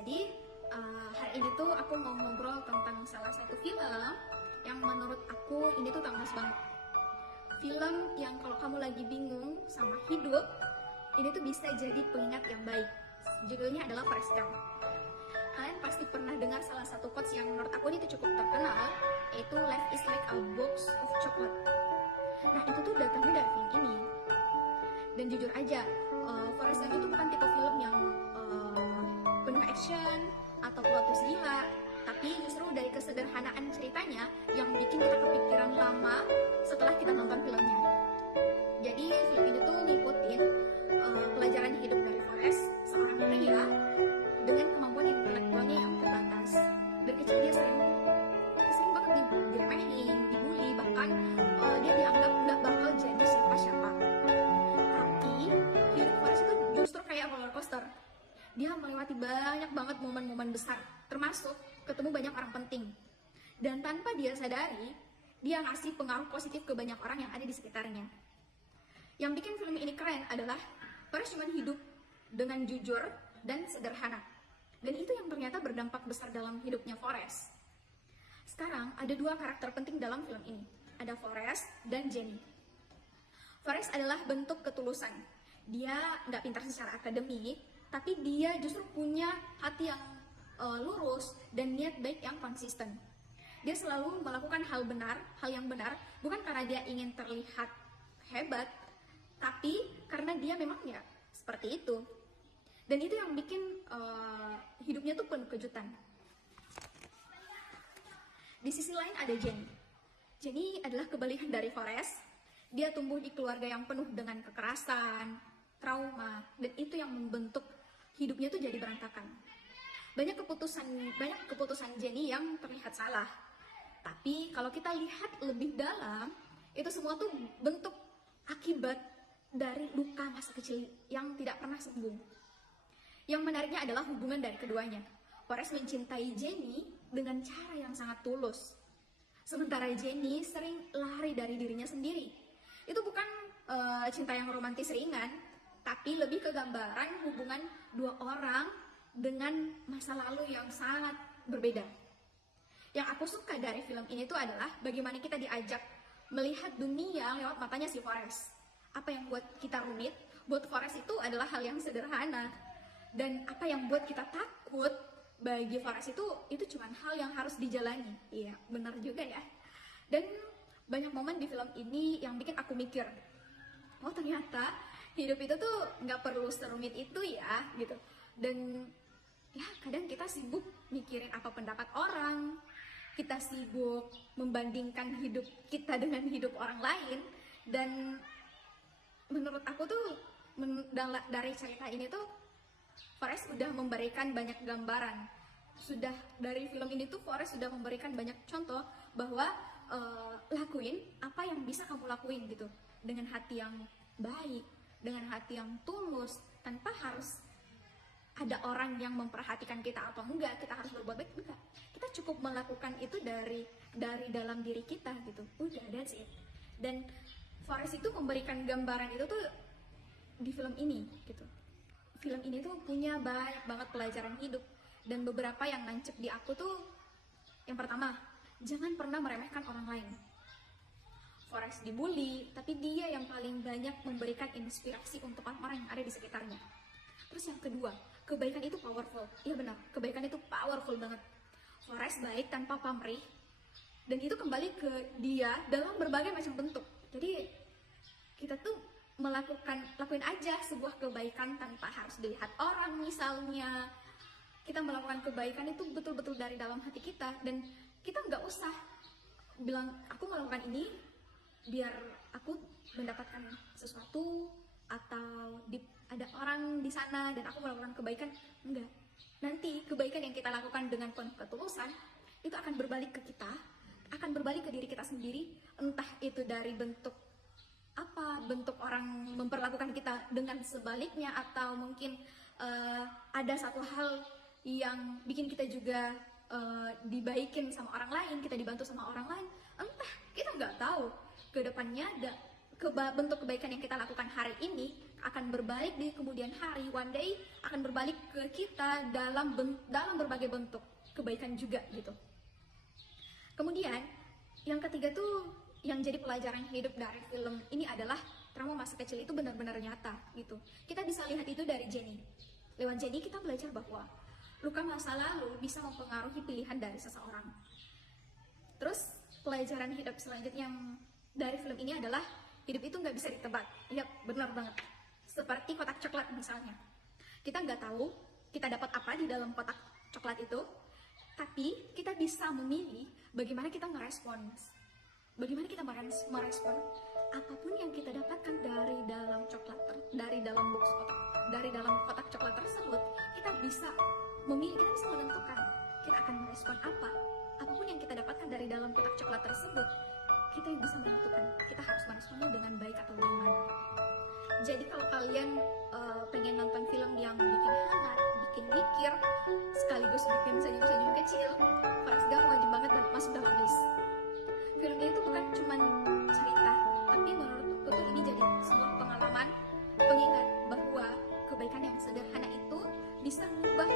Jadi hari ini tuh aku mau ngobrol tentang salah satu film yang menurut aku ini tuh timeless banget. Film yang kalau kamu lagi bingung sama hidup, ini tuh bisa jadi pengingat yang baik. Judulnya adalah Forrest Gump. Kalian pasti pernah dengar salah satu quotes yang menurut aku ini tuh cukup terkenal, yaitu life is like a box of chocolate. Nah itu tuh datangnya dari film ini. Dan jujur aja, Forrest Gump itu bukan tipe film yang penuh action atau plot twist gila, tapi justru dari kesederhanaan ceritanya yang bikin kita kepikiran lama setelah kita nonton filmnya. Jadi film ini tuh ngikutin pelajaran hidup dari Forrest, seorang pria dengan kemampuan intelektualnya yang terbatas. Dari kecil dia sering banget diremehin, dibully, bahkan dia dianggap nggak bakal jadi siapa-siapa. Tapi hidup Forrest itu justru kayak roller coaster. Dia melewati banyak banget momen-momen besar, termasuk ketemu banyak orang penting. Dan tanpa dia sadari, dia ngasih pengaruh positif ke banyak orang yang ada di sekitarnya. Yang bikin film ini keren adalah Forrest cuma hidup dengan jujur dan sederhana. Dan itu yang ternyata berdampak besar dalam hidupnya Forrest. Sekarang ada dua karakter penting dalam film ini. Ada Forrest dan Jenny. Forrest adalah bentuk ketulusan. Dia nggak pintar secara akademik, tapi dia justru punya hati yang lurus dan niat baik yang konsisten. Dia selalu melakukan hal yang benar, bukan karena dia ingin terlihat hebat, tapi karena dia memang ya seperti itu. Dan itu yang bikin hidupnya tuh penuh kejutan. Di sisi lain ada Jenny. Jenny adalah kebalikan dari Forrest. Dia tumbuh di keluarga yang penuh dengan kekerasan, trauma, dan itu yang membentuk hidupnya tuh jadi berantakan. Banyak keputusan Jenny yang terlihat salah. Tapi kalau kita lihat lebih dalam, itu semua tuh bentuk akibat dari luka masa kecil yang tidak pernah sembuh. Yang menariknya adalah hubungan dari keduanya. Forrest mencintai Jenny dengan cara yang sangat tulus. Sementara Jenny sering lari dari dirinya sendiri. Itu bukan cinta yang romantis ringan, tapi lebih ke gambaran hubungan dua orang dengan masa lalu yang sangat berbeda. Yang aku suka dari film ini tuh adalah bagaimana kita diajak melihat dunia lewat matanya si Forrest. Apa yang buat kita rumit, buat Forrest itu adalah hal yang sederhana. Dan apa yang buat kita takut, bagi Forrest itu cuma hal yang harus dijalani. Iya, benar juga ya. Dan banyak momen di film ini yang bikin aku mikir, oh ternyata hidup itu tuh nggak perlu serumit itu ya, gitu. Dan ya kadang kita sibuk mikirin apa pendapat orang, kita sibuk membandingkan hidup kita dengan hidup orang lain. Dan menurut aku tuh dari cerita ini tuh Forrest sudah memberikan banyak gambaran. Dari film ini tuh Forrest sudah memberikan banyak contoh bahwa lakuin apa yang bisa kamu lakuin gitu, dengan hati yang baik, dengan hati yang tulus, tanpa harus ada orang yang memperhatikan kita atau enggak, kita harus berbuat baik, enggak. Kita cukup melakukan itu dari dalam diri kita gitu. Udah, that's it. Dan Forrest itu memberikan gambaran itu tuh di film ini gitu. Film ini tuh punya banyak banget pelajaran hidup, dan beberapa yang nancep di aku tuh, yang pertama, jangan pernah meremehkan orang lain. Forrest dibully, tapi dia yang paling banyak memberikan inspirasi untuk orang-orang yang ada di sekitarnya. Terus yang kedua, kebaikan itu powerful. Iya benar, kebaikan itu powerful banget. Forrest baik tanpa pamrih, dan itu kembali ke dia dalam berbagai macam bentuk. Jadi kita tuh lakuin aja sebuah kebaikan tanpa harus dilihat orang. Misalnya kita melakukan kebaikan itu betul-betul dari dalam hati kita, dan kita nggak usah bilang aku melakukan ini biar aku mendapatkan sesuatu, atau ada orang di sana dan aku melakukan kebaikan. Enggak, nanti kebaikan yang kita lakukan dengan penuh ketulusan itu akan berbalik ke kita, akan berbalik ke diri kita sendiri. Entah itu dari bentuk orang memperlakukan kita dengan sebaliknya, atau mungkin ada satu hal yang bikin kita juga dibaikin sama orang lain, kita dibantu sama orang lain. Entah, kita nggak tahu ke depannya bentuk kebaikan yang kita lakukan hari ini akan berbalik di kemudian hari, one day akan berbalik ke kita dalam berbagai bentuk kebaikan juga gitu. Kemudian yang ketiga tuh yang jadi pelajaran hidup dari film ini adalah trauma masa kecil itu benar-benar nyata gitu. Kita bisa lihat itu dari Jenny. Lewat Jenny kita belajar bahwa luka masa lalu bisa mempengaruhi pilihan dari seseorang. Terus pelajaran hidup selanjutnya yang dari film ini adalah hidup itu nggak bisa ditebak. Iya, benar banget. Seperti kotak coklat misalnya. Kita nggak tahu kita dapat apa di dalam kotak coklat itu, tapi kita bisa memilih bagaimana kita merespons. Bagaimana kita merespon apapun yang kita dapatkan dari dalam kotak coklat tersebut. Kita bisa memilih, kita bisa menentukan kita akan merespon apa. Apapun yang kita dapatkan dari dalam kotak coklat tersebut, kita bisa menentukan kita harus meresponnya dengan baik atau bagaimana. Jadi kalau kalian pengen nonton film yang bikin hangat, bikin mikir, sekaligus bikin senyum-senyum kecil, Forrest Gump wajib banget masuk dalam list. Film ini tuh bukan cuma cerita, tapi menurutku tuh ini jadi sebuah pengalaman, pengingat bahwa kebaikan yang sederhana itu bisa mengubah